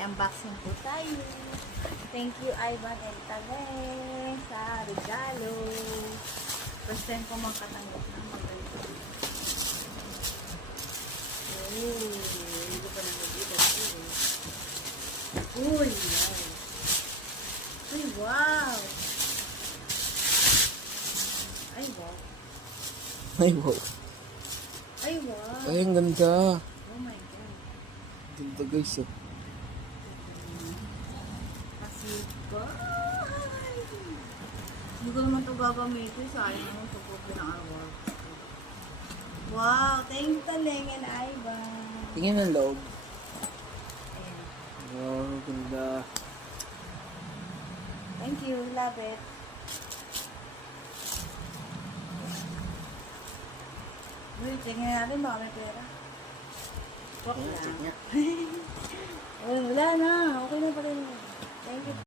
may unboxing po tayo. Thank you, Ivan and Tagay, sa regalo. First time ko makatanggap ng maganda. Hindi ko pa nakikita ito. Uy, wow. Uy, wow. Ay, wow. Ay, wow. Ay, wow. Ay, ang ganda. Oh my God. Ganda guys, oh. Kasi, guys. Hindi ko naman ito gagamitin. Sayang naman ito po pinakarawal. Wow, thank you Taleng and Ivan. Tingin ang loob. Ayan. Wow, ganda. Thank you, love it. Uy, tingnan natin baka may pera. Wala. Check niya. Wala na. Okay na pala. Thank you.